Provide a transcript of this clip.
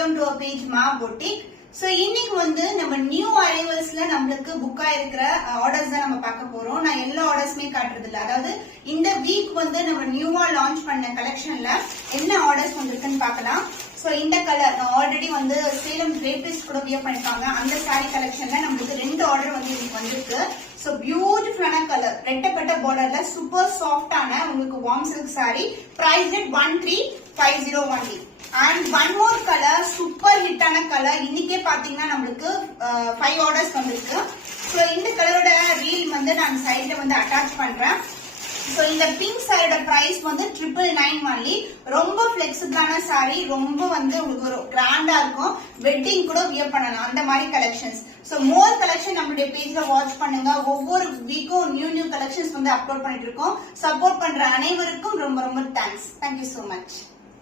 welcome to our page Ma Boutique. So இன்னைக்கு வந்து நம்ம நியூ அரைவல்ஸ்ல நமக்கு புக் ஆயிருக்கிற ஆர்டர்ஸ் தான் நம்ம பார்க்க போறோம். நான் எல்லா ஆர்டர்ஸ்மே காட்டுறது இல்ல. அதாவது இந்த வீக் வந்து நம்ம நியூவா லான்ச் பண்ண கலெக்ஷன்ல என்ன ஆர்டர்ஸ் வந்திருக்குன்னு பார்க்கலாம். சோ இந்த கலர் நான் ஆல்ரெடி வந்து சேலம் ட்ரேபிஸ் கூட வியர் பண்ணிருக்காங்க. அந்த சாரி கலெக்ஷன்ல நமக்கு ரெண்டு ஆர்டர் வந்து இன்னைக்கு வந்திருக்கு. சோ பியூட்டிஃபுல்லான கலர், ரெட்டப்பட்ட பார்டர்ல சூப்பர் சாஃப்டான உங்களுக்கு warm silk sorry. Price rate 1350 only. And one more color, super hit ஆன கலர். இன்னைக்கே பாத்தீங்கன்னா நம்மளுக்கு 5 ஆர்டர்ஸ் வந்திருக்கு. சோ இந்த கலரோட ரீல் வந்து நான் சைடுல வந்து அட்டாச் பண்றேன். சோ இந்த பிங்க் சாரியோட பிரைஸ் வந்து 999 only. ரொம்ப பிளெக்சிபிளான சாரி, ரொம்ப வந்து உங்களுக்கு ஒரு கிராண்டா இருக்கும். வெட்டிங் கூட வியர் பண்ணலாம், அந்த மாதிரி கலெக்ஷன்ஸ். சோ மோர் கலெக்ஷன் நம்மளுடைய பேஜ்ல வாட்ச் பண்ணுங்க. ஒவ்வொரு வீக்கும் நியூ கலெக்ஷன்ஸ் வந்து அப்லோட் பண்ணிட்டு இருக்கோம். சப்போர்ட் பண்ற அனைவருக்கும் ரொம்ப ரொம்ப தேங்க்ஸ். Thank you so much.